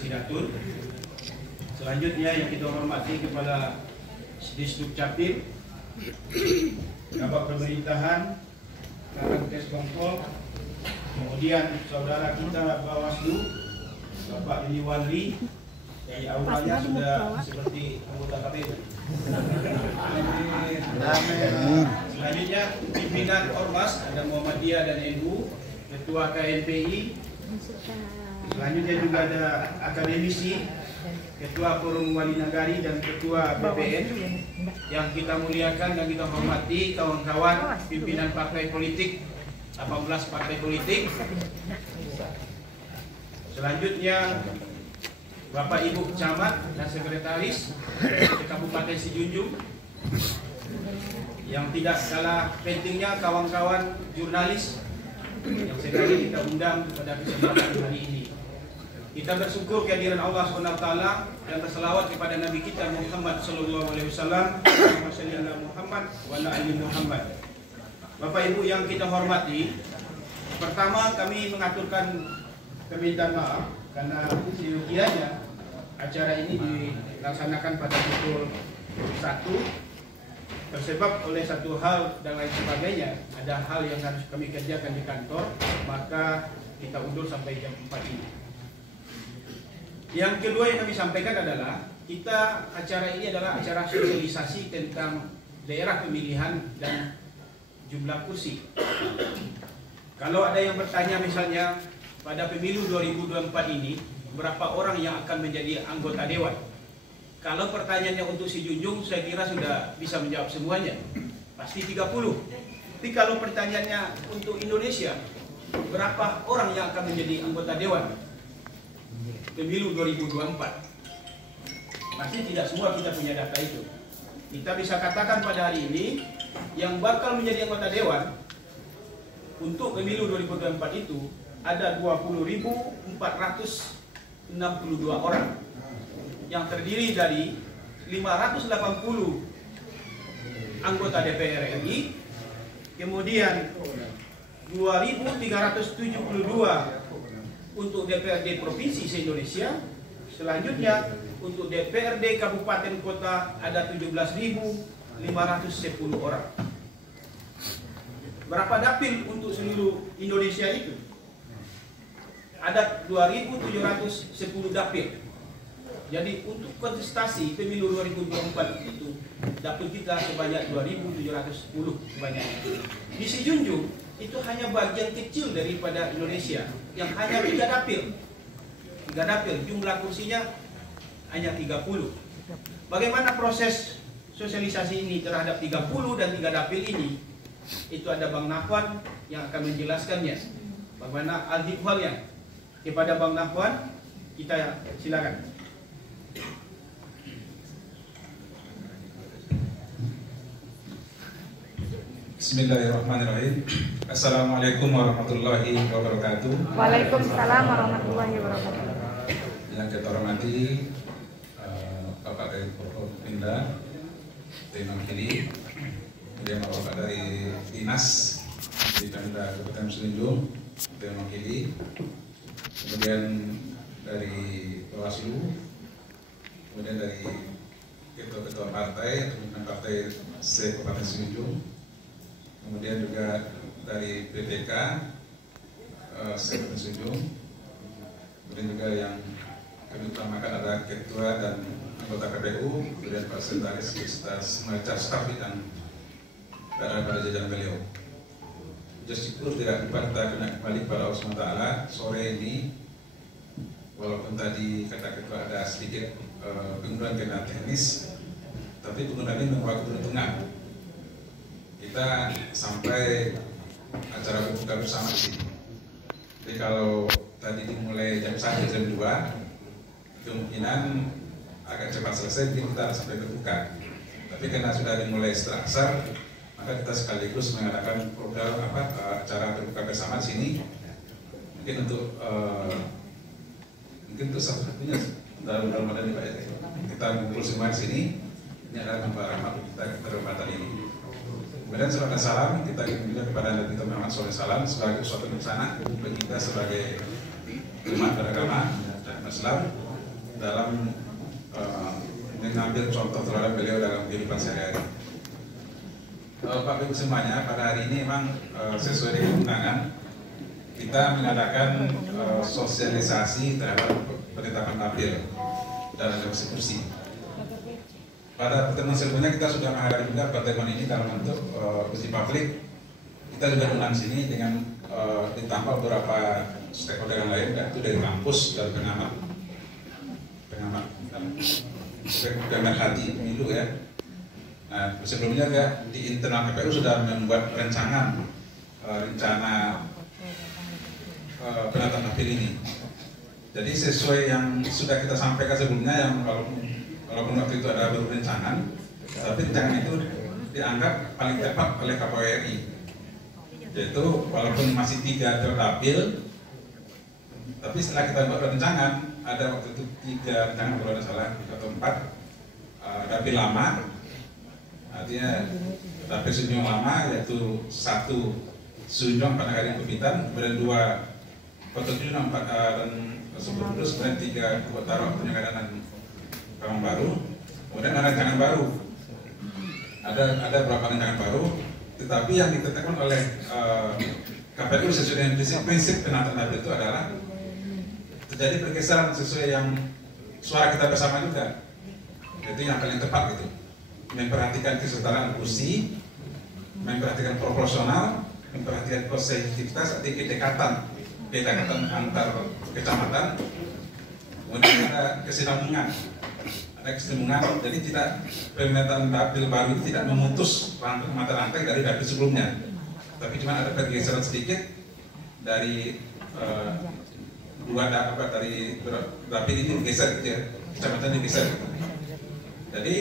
Sidatun. Selanjutnya yang kita hormati Kepala Disduk Capil, Kabak Pemerintahan, Karangkes Bangpol, kemudian saudara kita Bawaslu, Bapak Lili Wali, dari awalnya sudah seperti anggota KPU. Selanjutnya pimpinan Ormas, ada Muhammadiyah dan NU, Ketua KNPI. Selanjutnya juga ada akademisi, Ketua Forum Wali Nagari dan Ketua BPN yang kita muliakan dan kita hormati, kawan-kawan pimpinan partai politik, 18 partai politik. Selanjutnya Bapak Ibu Camat dan Sekretaris Kabupaten Sijunjung, yang tidak kalah pentingnya kawan-kawan jurnalis yang sekali kita undang pada kesempatan hari ini. Kita bersyukur kehadiran Allah SWT dan berselawat kepada Nabi kita Muhammad SAW. Muhammad wa ala ali Muhammad. Bapak Ibu yang kita hormati, pertama kami mengaturkan permintaan maaf karena seyogianya acara ini dilaksanakan pada pukul 1 tersebab oleh satu hal dan lain sebagainya. Ada hal yang harus kami kerjakan di kantor, maka kita undur sampai jam 4 ini. Yang kedua yang kami sampaikan adalah acara ini adalah acara sosialisasi tentang daerah pemilihan dan jumlah kursi. Kalau ada yang bertanya misalnya pada pemilu 2024 ini berapa orang yang akan menjadi anggota dewan? Kalau pertanyaannya untuk Sijunjung, saya kira sudah bisa menjawab semuanya. Pasti 30. Tapi kalau pertanyaannya untuk Indonesia, berapa orang yang akan menjadi anggota dewan pemilu 2024? Pasti tidak semua kita punya data itu. Kita bisa katakan pada hari ini, yang bakal menjadi anggota dewan untuk pemilu 2024 itu ada 20.462 orang, yang terdiri dari 580 anggota DPR RI, kemudian 2.372 untuk DPRD Provinsi se-Indonesia. Selanjutnya untuk DPRD Kabupaten Kota ada 17.510 orang. Berapa dapil untuk seluruh Indonesia itu? Ada 2.710 dapil. Jadi untuk kontestasi pemilu 2024 itu dapil kita sebanyak 2.710 sebanyak. Di Sijunjung itu hanya bagian kecil daripada Indonesia yang hanya 3 dapil. 3 dapil, jumlah kursinya hanya 30. Bagaimana proses sosialisasi ini terhadap 30 dan 3 dapil ini? Itu ada Bang Nahwan yang akan menjelaskannya. Bagaimana al-hikmalnya? Kepada Bang Nahwan, kita silakan. Bismillahirrahmanirrahim. Assalamualaikum warahmatullahi wabarakatuh. Waalaikumsalam warahmatullahi wabarakatuh. Yang kita hormati Bapak dari Forkopimda, dari Mangkili, kemudian Bapak dari Dinas di Pemda Kabupaten Sijunjung, dari Mangkili, kemudian dari Bawaslu, kemudian dari ketua-ketua partai atau pimpinan partai se-Kabupaten Sijunjung, kemudian juga dari PTK se-Kabupaten Sijunjung, kemudian juga yang kami utamakan ada ketua dan anggota KPU, kemudian Pak Sekretaris beserta semua staf yang berada pada jajaran beliau. Syukur tidak lupa kita kembali kepada Allah SWT sore ini, walaupun tadi kata ketua ada sedikit pengunduran karena teknis, tapi pengunduran ini membawa keberuntungan. Kita sampai acara berbuka bersama di sini. Jadi kalau tadi dimulai jam 1 jam 2, kemungkinan agak cepat selesai, mungkin kita sampai berbuka. Tapi karena sudah dimulai setelah asar, maka kita sekaligus mengadakan program acara berbuka bersama di sini. Mungkin untuk satu-satunya dalam Ramadan ini Pak, kita kumpul semua di sini. Ini adalah tempat kita kesempatan ini. Kemudian salam dan salam kita juga kepada Nabi kita Muhammad SAW sebagai suatu bencana bagi kita sebagai umat beragama dan Islam. dalam mengambil contoh terhadap beliau dalam kehidupan sehari-hari. Bapak Ibu semuanya, pada hari ini memang sesuai dengan undangan kita mengadakan sosialisasi terhadap penetapan tabel dalam eksekusi. Pada pertemuan sebelumnya kita sudah mengadakan juga pertemuan ini dalam bentuk uji publik. Kita juga undang sini dengan ditambah beberapa stakeholder yang lain, yaitu dari kampus, dari pengamat pemerhati pemilu ya. Nah, sebelumnya ya, di internal KPU sudah membuat rencana penataan tabel ini. Jadi sesuai yang sudah kita sampaikan sebelumnya, yang walaupun waktu itu ada baru rencana, tapi rencana itu dianggap paling tepat oleh KPU RI. Yaitu walaupun masih 3 tertabel, tapi setelah kita buat rencana, ada waktu itu 3 rencana kalau ada salah atau 4 tabel lama, artinya tabel Sunjung lama, yaitu 1 Sunjung 4 Nagari Kubitan, kemudian 2 Kota Tunjung 4 dan 10 Kudus, kemudian 3 Kota Penyegaran dan Kamang Baru, kemudian ada rancangan baru, ada beberapa rancangan baru, tetapi yang ditetapkan oleh KPU sesuai dengan prinsip penataan tabel itu adalah terjadi pergeseran sesuai yang suara kita bersama juga, itu yang paling tepat gitu, memperhatikan kesetaraan kursi, memperhatikan proporsional, memperhatikan konsekuensivitas, arti kedekatan antar kecamatan, kemudian ada kesinambungan, jadi tidak pemetaan tabel baru itu tidak memutus mata rantai dari tabel sebelumnya, tapi cuma ada pergeseran sedikit dari dari tabel ini digeser gitu ya, kecamatan digeser gitu. Jadi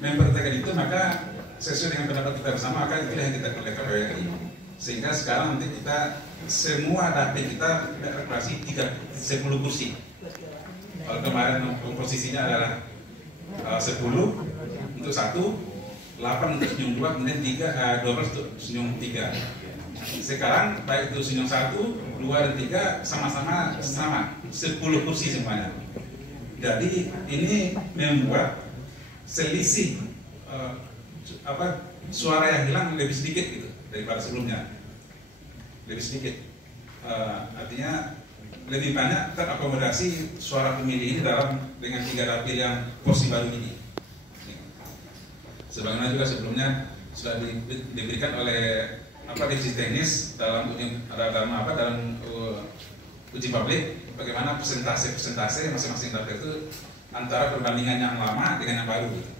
memperhatikan itu, maka sesuai dengan pendapat kita bersama, maka itulah yang kita oleh KPU RI. Sehingga sekarang nanti kita semua tabel kita rekrutasi 10 kursi. Kalau kemarin komposisinya adalah 10 untuk 1, 8 untuk Sunjung 2, kemudian 12 untuk Sunjung 3. Sekarang baik itu Sunjung 1, 2 dan 3 sama 10 kursi semuanya. Jadi ini membuat selisih suara yang hilang lebih sedikit gitu daripada sebelumnya, lebih sedikit, artinya lebih banyak terakomodasi suara pemilih ini dengan 3 dapil yang porsi baru ini. Sebagaimana juga sebelumnya sudah diberikan oleh divisi teknis dalam uji publik, bagaimana persentase masing-masing dapil itu antara perbandingan yang lama dengan yang baru gitu.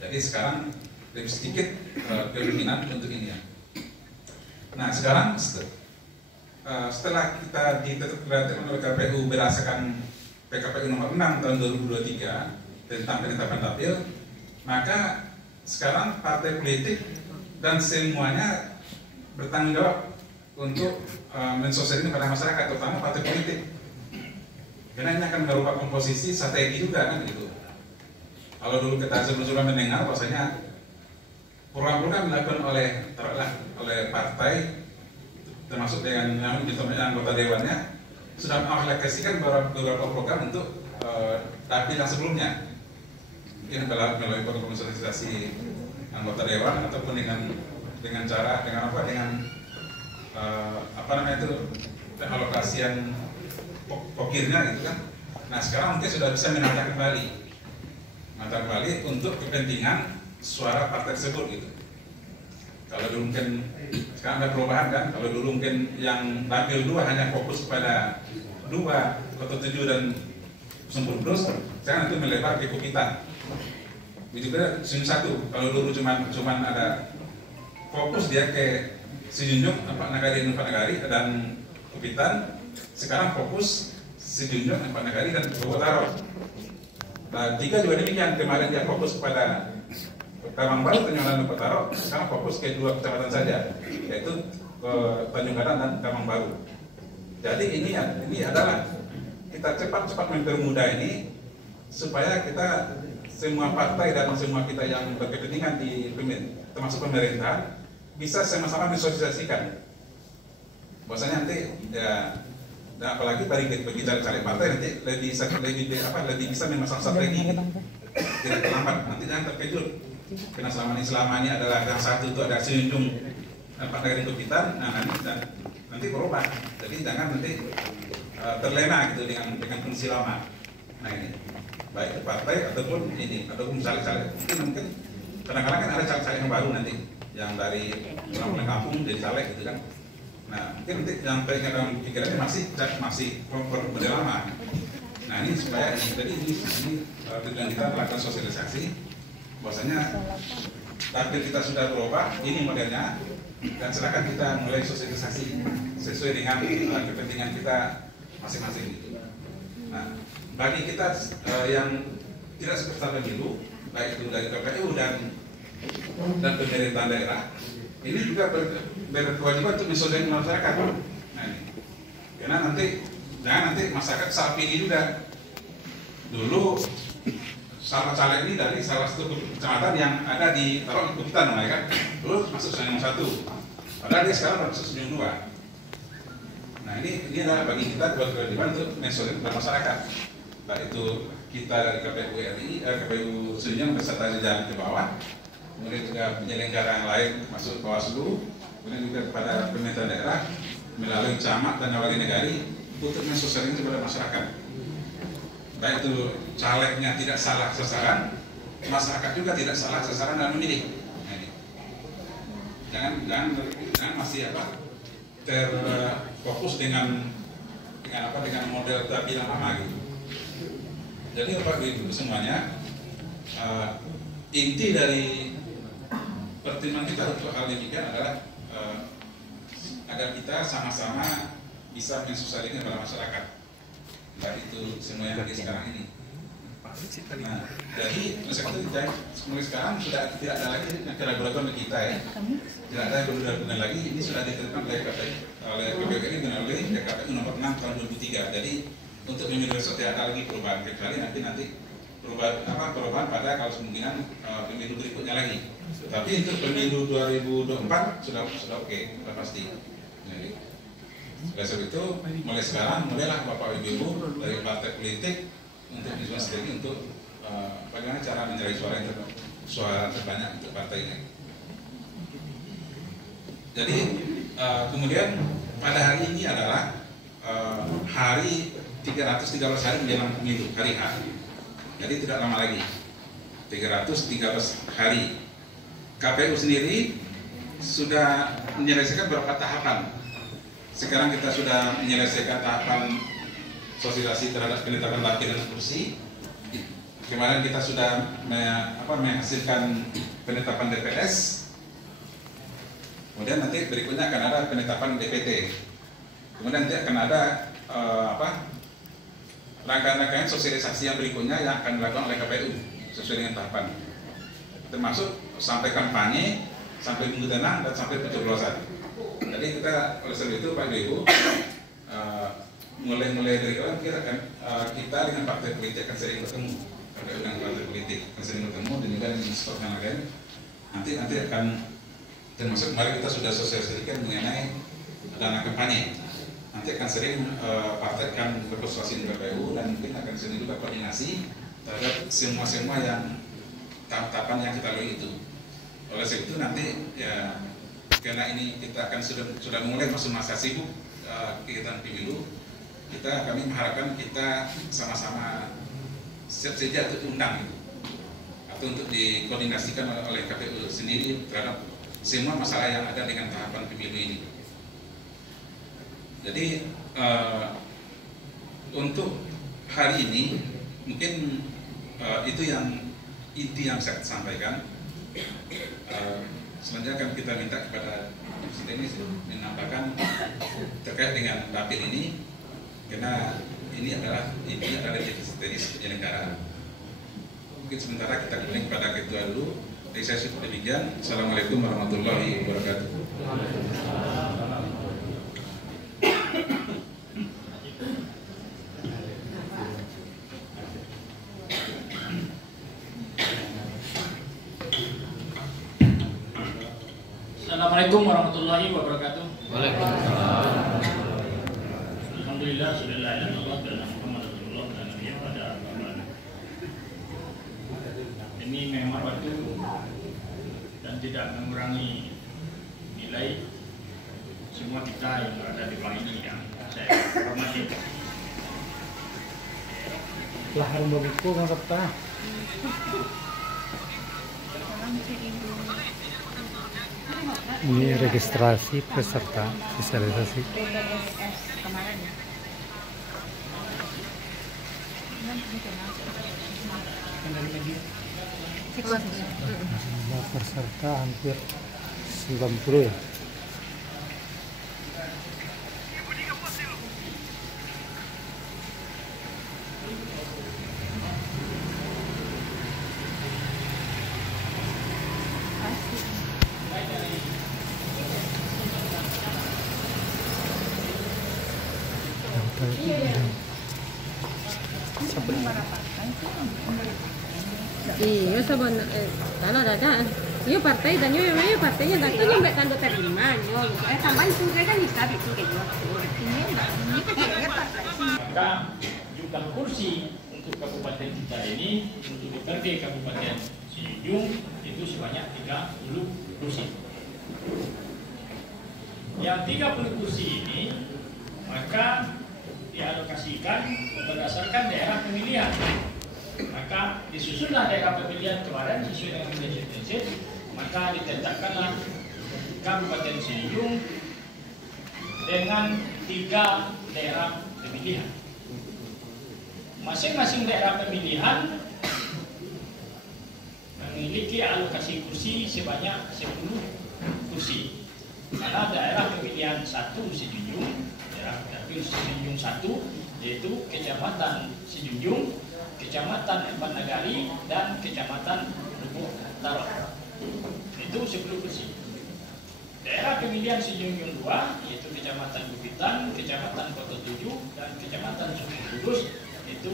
Jadi sekarang lebih sedikit kemungkinan untuk ini ya. Nah sekarang setelah kita ditetapkan oleh KPU berdasarkan PKPU nomor 6 tahun 2023 tentang penetapan tabel, maka sekarang partai politik dan semuanya bertanggung jawab untuk mensosialisasikan kepada masyarakat, terutama partai politik, karena ini akan merubah komposisi strategi juga kan gitu. Kalau dulu kita sebelum-sebelum mendengar bahwasanya program-program dilakukan oleh partai, termasuk dengan yang anggota dewannya, sudah mengaplikasikan beberapa program untuk tabel yang sebelumnya, mungkin melalui konsolidasi anggota dewan ataupun dengan cara alokasi yang pokirnya gitu kan. Nah sekarang mungkin sudah bisa menata kembali untuk kepentingan suara partai tersebut gitu. Kalau dulu mungkin sekarang ada perubahan kan, kalau dulu mungkin yang tabel 2 hanya fokus pada 2 Kota 7 dan 10 Kudus, sekarang itu melebar ke Kubitan. Begitu juga Sunjung 1, kalau dulu cuman ada fokus dia ke Sunjung 4 Nagari dan Kubitan, sekarang fokus Sunjung 4 Nagari dan Bogotaro. Nah, 3 juga demikian, kemarin dia fokus kepada Kamang Baru, Tanjung Gadang dan Bogotaro, sekarang fokus ke 2 kecamatan saja, yaitu Tanjung Gadang dan Kamang Baru. Jadi ini adalah kita cepat-cepat mempermudah ini supaya kita semua partai dan semua kita yang berkepentingan termasuk pemerintah bisa sama-sama mensosialisasikan bahwasanya nanti ya Dan apalagi bagi caleg partai nanti lebih bisa memasang strategi. Tidak terlambat, nanti jangan terkejut. Karena selama ini adalah yang satu itu ada selindung partai untuk kita, nah nanti berubah. Jadi jangan nanti terlena gitu dengan fungsi lama. Nah ini baik partai ataupun caleg-caleg. Mungkin kadang-kadang kan ada caleg-caleg yang baru nanti yang dari orang kampung jadi caleg gitu kan. Nah mungkin nanti yang dalam pikirannya masih model lama. Nah ini supaya jadi ini tujuan kita melakukan sosialisasi bahwasanya takdir kita sudah berubah, ini modelnya, dan silakan kita mulai sosialisasi sesuai dengan kepentingan kita masing-masing gitu. Nah bagi kita yang tidak sepeserta pemilu, baik itu dari KPU dan pemerintahan daerah, ini juga berkewajiban untuk mensosialisasikan masyarakat. Nah ini, karena jangan nanti masyarakat salah pilih juga. Dulu salah caleg ini dari salah satu kecamatan yang ada di taruh di kita namanya kan, dulu masuk Senyum 1, padahal dia sekarang masuk Senyum 2. Nah ini adalah bagi kita kewajiban untuk mensosialisasikan masyarakat, baik itu kita dari KPU RI, KPU Senyum beserta jalan ke bawah, kemudian juga penyelenggara yang lain masuk Bawaslu, kemudian juga kepada pemerintah daerah melalui camat dan wali negari untuk mensosialisasikan kepada masyarakat. Baik itu calegnya tidak salah sasaran, masyarakat juga tidak salah sasaran dalam memilih. Nah, ini. Jangan masih terfokus dengan model terapi yang lama gitu. Jadi Bapak Ibu semuanya, inti dari pertimbangan kita untuk hal demikian adalah agar kita sama-sama bisa mensosialisasikan kepada masyarakat. Baik itu semua yang ada sekarang ini. Nah, jadi mulai sekarang sudah tidak ada lagi keraguan bagi kita ya. Tidak ada yang benar-benar lagi. Ini sudah ditetapkan oleh KPU ini dengan oleh KPU nomor 6 tahun 2003. Jadi untuk pemilu besok tidak ada lagi perubahan kecuali nanti perubahan pada kalau kemungkinan pemilu berikutnya lagi. Tapi untuk pemilu 2024 sudah oke, sudah pasti. Jadi, oleh sebab itu, mulai sekarang, mulailah Bapak Ibu dari partai politik untuk bisa strategi untuk bagaimana cara mencari suara terbanyak untuk partai ini. Jadi kemudian pada hari ini adalah hari 313 hari menjelang pemilu, hari H. Jadi tidak lama lagi, 313 hari. KPU sendiri sudah menyelesaikan beberapa tahapan. Sekarang kita sudah menyelesaikan tahapan sosialisasi terhadap penetapan wakil dan kursi. Kemarin kita sudah menghasilkan penetapan DPS. Kemudian nanti berikutnya akan ada penetapan DPT. Kemudian nanti akan ada rangkaian-rangkaian sosialisasi yang berikutnya yang akan dilakukan oleh KPU sesuai dengan tahapan. Termasuk sampai kampanye, sampai minggu tenang dan sampai pencoblosan. Jadi kita oleh sebab itu Pak Ibu mulai dari kawan kita dengan partai politik akan sering bertemu, dengan partai politik akan sering bertemu dan juga dengan sport yang lain. Nanti akan termasuk kemarin kita sudah sosialisasikan mengenai dana kampanye. Nanti akan sering partai akan berkonsultasi dengan KPU dan mungkin akan sering juga koordinasi terhadap semua yang tahapan yang kita lalui itu. Oleh sebab itu nanti ya karena ini kita akan sudah mulai masuk masa sibuk kegiatan pemilu, kami mengharapkan kita sama-sama siap saja untuk diundang gitu, atau untuk dikoordinasikan oleh KPU sendiri terhadap semua masalah yang ada dengan tahapan pemilu ini. Jadi untuk hari ini mungkin itu yang inti yang saya sampaikan. Selanjutnya akan kita minta kepada Presiden ini menambahkan terkait dengan dapil ini, karena ini adalah defisit teknis penyelenggara. Mungkin sementara kita kembali kepada ketua dulu. Dari saya seperti demikian. Assalamualaikum warahmatullahi wabarakatuh. Assalamualaikum warahmatullahi wabarakatuh. Waalaikumsalam. Alhamdulillah, sudah la ilaha illallah dan Muhammad Rasulullah dan Nabi pada akhirnya. Ini memang waktu dan tidak mengurangi nilai semua kita yang berada di bawah ini yang saya hormati. Lahan begitu kan serta. Ini registrasi peserta sosialisasi. Kemarin ya. Jumlah peserta hampir 90 ya. Iya, sebenarnya kalau ada yo partai dan yo partainya tak tuh nyampe tanda terima yo. Tambahan itu kan bisa itu kayak gitu. Ini kan kayaknya partai sih. Maka jumlah kursi untuk kabupaten kita ini untuk DPRD Kabupaten Sijung itu sebanyak 30 kursi. Yang 30 kursi ini maka dialokasikan berdasarkan daerah pemilihan. Maka disusunlah daerah pemilihan kemarin sesuai dengan prinsip-prinsip, maka ditetapkanlah Kabupaten Sijung dengan 3 daerah pemilihan. Masing-masing daerah pemilihan memiliki alokasi kursi sebanyak 10 kursi. Karena daerah pemilihan 1 Sijunjung, daerah dapil Sijunjung 1 yaitu Kecamatan Sijunjung, Kecamatan Empat Nagari, dan Kecamatan Lubuk Taro. Itu 10 kursi. Daerah pemilihan Sijunjung 2 yaitu Kecamatan Bukitan, Kecamatan Kota 7, dan Kecamatan Sungai Kudus itu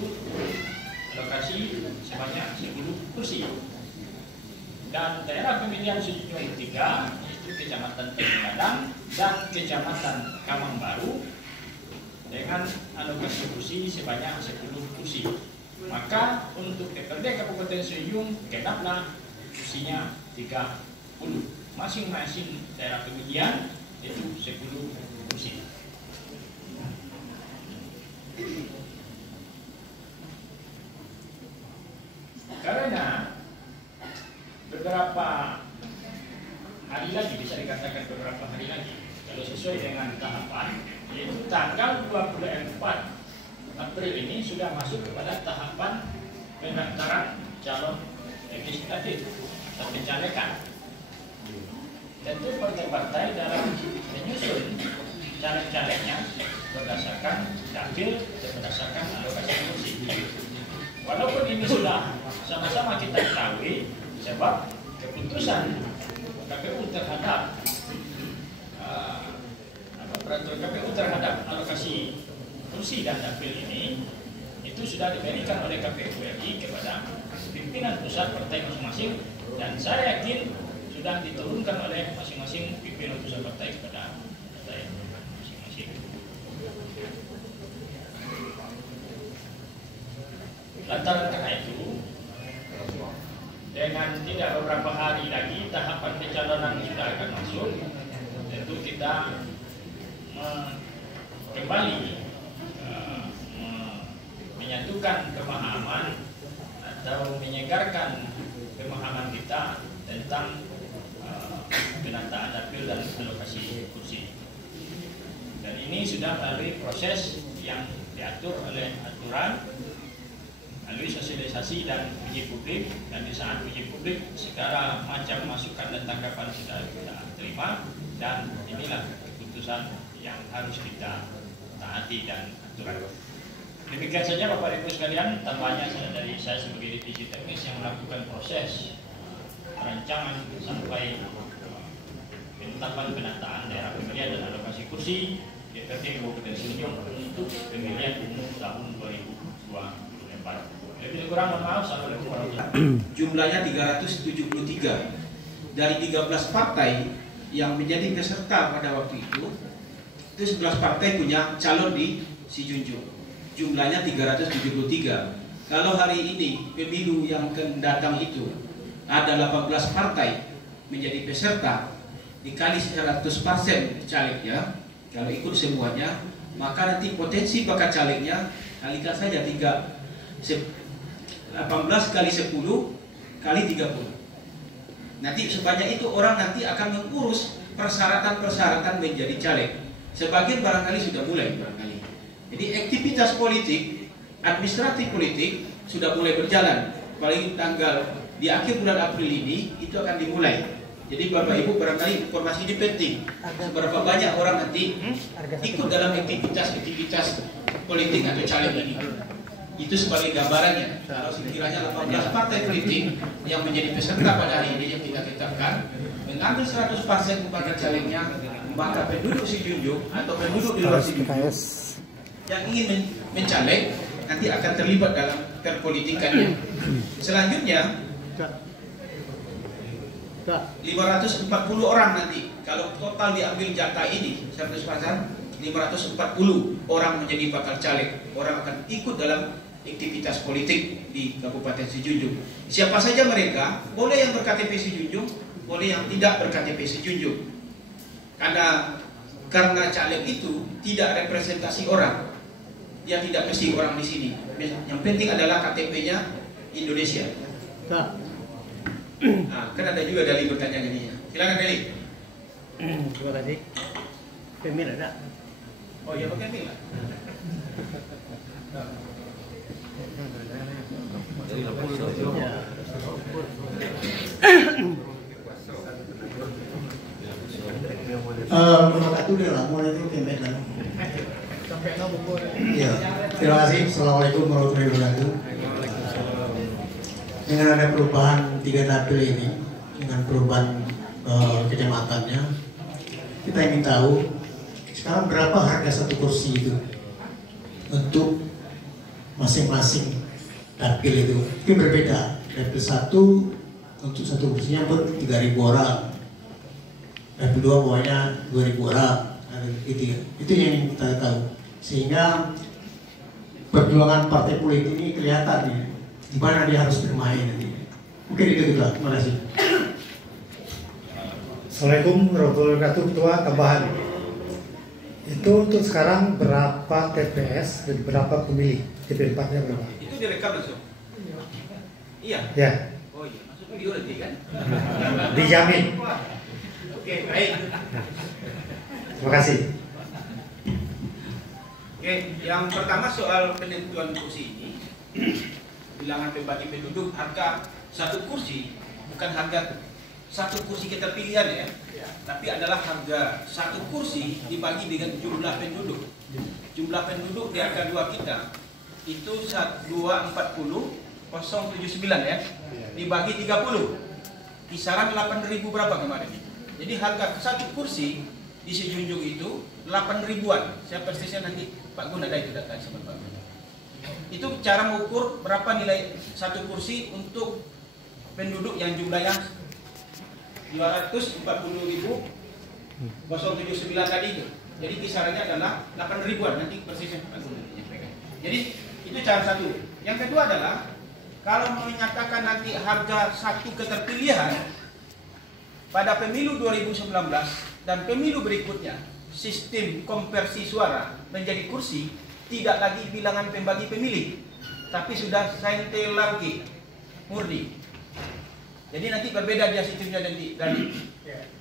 lokasi sebanyak 10 kursi. Dan daerah pemilihan Sijunjung 3 yaitu Kecamatan Padang dan Kecamatan Kamang Baru dengan alokasi kursi sebanyak 10 kursi. Maka untuk DPRD Kabupaten Sijung genaplah kursinya 30. Masing-masing daerah pemilihan itu 10 kursi. Karena beberapa hari lagi, bisa dikatakan beberapa hari lagi, kalau sesuai dengan tahapan, yaitu tanggal 24 April ini sudah masuk kepada tahapan pendaftaran calon legislatif atau pencalekan. Tentu partai-partai dalam menyusun caleg-calegnya berdasarkan dapil dan berdasarkan alokasi kursi. Walaupun ini sudah sama-sama kita ketahui, sebab keputusan KPU terhadap peraturan KPU terhadap alokasi kursi dan dapil ini itu sudah diberikan oleh KPU RI kepada pimpinan pusat partai masing-masing, dan saya yakin sudah diturunkan oleh masing-masing pimpinan pusat partai kepada partai masing-masing. Lantaran karena itu, dengan tidak beberapa hari lagi tahapan pencalonan sudah akan masuk, tentu kita kembali menyatukan pemahaman atau menyegarkan pemahaman kita tentang penataan dapil dan alokasi kursi. Dan ini sudah melalui proses yang diatur oleh aturan, melalui sosialisasi dan uji publik, dan di saat uji publik segala macam masukan dan tanggapan sudah kita terima, dan inilah keputusan yang harus kita taati dan atur. Demikian saja Bapak Ibu sekalian, tambahnya dari saya sebagai divisi teknis yang melakukan proses perancangan sampai penetapan penataan daerah pemilihan dan alokasi kursi DPRD Kabupaten Sijung untuk pemilihan umum tahun 2024. Lebih kurang mohon maaf. Assalamualaikum warahmatullahi wabarakatuh. Jumlahnya 373 dari 13 partai yang menjadi peserta pada waktu itu 11 partai punya calon di si Junjung. Jumlahnya 373. Kalau hari ini pemilu yang akan datang itu ada 18 partai menjadi peserta, dikali 100% calegnya, kalau ikut semuanya, maka nanti potensi bakal calegnya kalikan saja 18 kali 10 kali 30. Nanti sebanyak itu orang nanti akan mengurus persyaratan-persyaratan menjadi caleg. Sebagian barangkali sudah mulai barangkali. Jadi aktivitas politik, administratif politik sudah mulai berjalan. Paling tanggal di akhir bulan April ini itu akan dimulai. Jadi Bapak Ibu barangkali informasi ini penting. Seberapa banyak orang nanti ikut dalam aktivitas politik atau caleg ini. Itu sebagai gambarannya. Kalau sekiranya 18 partai politik yang menjadi peserta pada hari ini yang kita tetapkan mengambil 100% kepada calegnya, maka penduduk si Junjung atau penduduk di luar si Junjung yang ingin mencaleg nanti akan terlibat dalam perpolitikannya. Selanjutnya 540 orang nanti kalau total diambil jatah ini 100%, 540 orang menjadi bakal caleg, orang akan ikut dalam aktivitas politik di Kabupaten Sijunjung. Siapa saja mereka, boleh yang berKTP Sijunjung, boleh yang tidak berKTP Sijunjung. Karena caleg itu tidak representasi orang, dia tidak mesti orang di sini. Yang penting adalah KTP-nya Indonesia. Nah, kan ada juga Dali bertanya jadinya. Silakan Dali. Terima kasih. Pemil ada? Oh iya pakai Pemil. Wabarakatuh dia lah, mulai itu Pemil lah. Iya. Terima kasih. Assalamualaikum warahmatullahi wabarakatuh. Dengan ada perubahan 3 dapil ini, dengan perubahan kecamatannya, kita ingin tahu sekarang berapa harga satu kursi itu untuk masing-masing dapil itu. Itu berbeda. Dapil 1 untuk satu kursinya ber 3.000 orang, dapil 2 bawahnya 2.000 orang. Itu yang kita tahu. Sehingga perjuangan partai politik ini kelihatan ya, di mana dia harus bermain nanti. Mungkin itu juga. Terima kasih. Assalamualaikum warahmatullahi wabarakatuh. Ketua tambahan. Itu untuk sekarang berapa TPS dan berapa pemilih? TP4-nya berapa? Itu direkam langsung. Iya. Ya. Oh iya, masuk video nanti kan? Dijamin. Oke, baik. Terima kasih. Oke, yang pertama soal penentuan kursi ini, bilangan pembagi penduduk, harga satu kursi bukan harga satu kursi keterpilihan ya, tapi adalah harga satu kursi dibagi dengan jumlah penduduk. Jumlah penduduk di angka 2 kita itu 240,079 ya, dibagi 30, kisaran 8.000 berapa kemarin? Jadi harga satu kursi di Sijunjung itu 8.000-an. Saya persisnya nanti Pak Gun ada itu data sama Pak Gun. Itu cara mengukur berapa nilai satu kursi untuk penduduk yang jumlahnya 240.079 tadi itu. Jadi kisarannya adalah 8.000-an, nanti persisnya Pak Gun menyampaikan. Jadi itu cara satu. Yang kedua adalah kalau menyatakan nanti harga satu keterpilihan pada pemilu 2019 dan pemilu berikutnya, sistem konversi suara menjadi kursi tidak lagi bilangan pembagi pemilih, tapi sudah saintel lagi murni. Jadi nanti berbeda dia sistemnya dan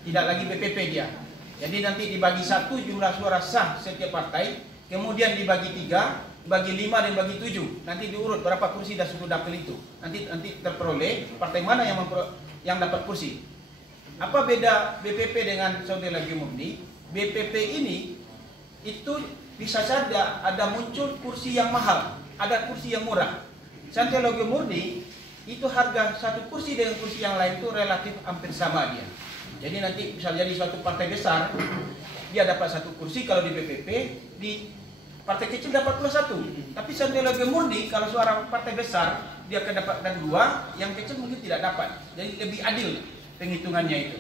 tidak lagi BPP dia. Jadi nanti dibagi 1 jumlah suara sah setiap partai, kemudian dibagi 3, dibagi 5 dan bagi 7. Nanti diurut berapa kursi dah sudah dapil itu. Nanti terperoleh partai mana yang dapat kursi. Apa beda BPP dengan saudara lagi murni? BPP ini itu bisa saja ada muncul kursi yang mahal, ada kursi yang murah. Santiago murni itu harga satu kursi dengan kursi yang lain itu relatif hampir sama dia. Jadi nanti bisa jadi suatu partai besar dia dapat satu kursi kalau di BPP, di partai kecil dapat pula 1. Tapi Santiago murni kalau suara partai besar dia akan dapatkan 2, yang kecil mungkin tidak dapat. Jadi lebih adil penghitungannya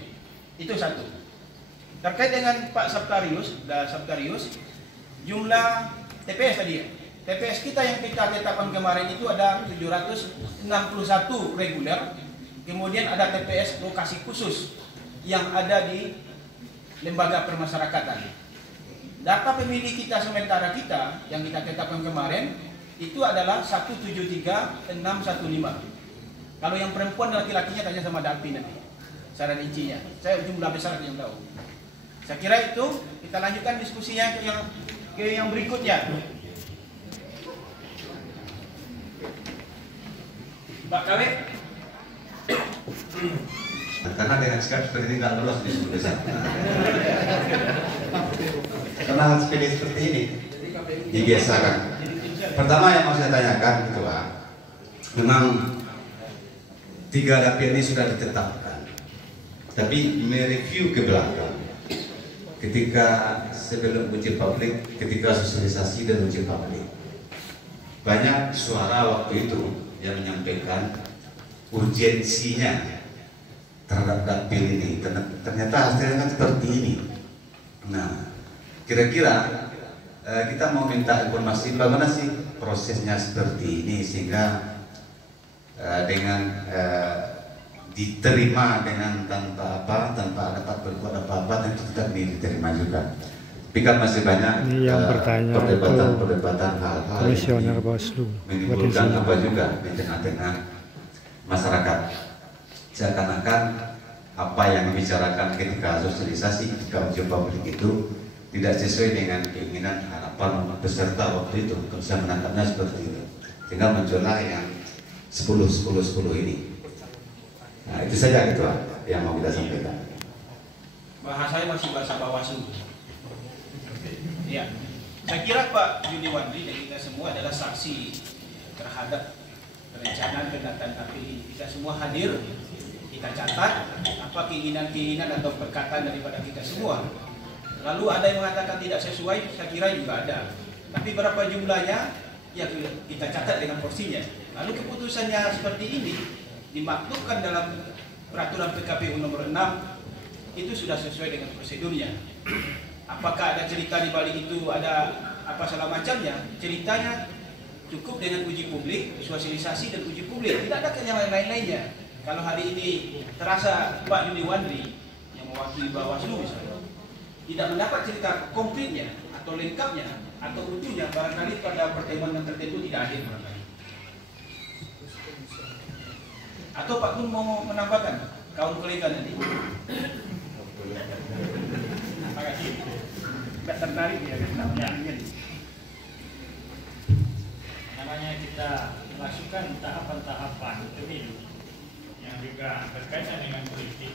itu satu. Terkait dengan Pak Saptarius, jumlah TPS tadi ya. TPS kita yang kita tetapkan kemarin itu ada 761 reguler. Kemudian ada TPS lokasi khusus yang ada di lembaga permasyarakatan. Data pemilih kita sementara kita yang kita tetapkan kemarin itu adalah 173615. Kalau yang perempuan dan laki-lakinya tanya sama Dalpin nanti. Secara rincinya. Saya jumlah besar yang tahu. Saya kira itu kita lanjutkan diskusinya ke yang berikutnya. Mbak Kawe. Karena dengan sikap seperti ini nggak lolos di sepuluh besar. Karena seperti ini dibiasakan. Pertama yang mau saya tanyakan gitu Pak, memang 3 dapil ini sudah ditetapkan, tapi mereview ke belakang. Ketika sebelum uji publik, ketika sosialisasi dan uji publik, banyak suara waktu itu yang menyampaikan urgensinya terhadap dapil ini. Ternyata hasilnya kan seperti ini. Nah, kira-kira kita mau minta informasi bagaimana sih prosesnya seperti ini sehingga dengan diterima dengan tanpa dapat berbuat apa-apa tentu tidak diterima juga. Tapi kan masih banyak perdebatan hal-hal Komisioner Bawaslu menimbulkan apa juga di tengah-tengah masyarakat. Seakan-akan apa yang dibicarakan ketika sosialisasi, ketika uji publik itu tidak sesuai dengan keinginan harapan peserta waktu itu. Kalau saya menangkapnya seperti itu, sehingga muncullah yang 10-10-10 ini. Nah, itu saja gitu yang mau kita sampaikan. Bahasanya masih bahasa Bawaslu. Ya, saya kira Pak Yudi Wandri dan kita semua adalah saksi terhadap perencanaan kegiatan KPI. Kita semua hadir, kita catat apa keinginan-keinginan atau perkataan daripada kita semua. Lalu ada yang mengatakan tidak sesuai, saya kira juga ada. Tapi berapa jumlahnya, ya kita catat dengan porsinya. Lalu keputusannya seperti ini dimaktubkan dalam peraturan PKPU nomor 6 itu sudah sesuai dengan prosedurnya. Apakah ada cerita di balik itu, ada apa segala macamnya? Ceritanya cukup dengan uji publik, sosialisasi dan uji publik. Tidak ada yang lain-lainnya. Kalau hari ini terasa Pak Yudi Wandri yang mewakili Bawaslu misalnya tidak mendapat cerita konkretnya atau lengkapnya atau utuhnya, barangkali pada pertemuan yang tertentu tidak hadir barangkali. Atau Pak Kun mau menambahkan kaum kolega nanti? Terima kasih. Tidak tertarik ya namanya kita melakukan tahapan-tahapan pemilu yang juga berkaitan dengan politik.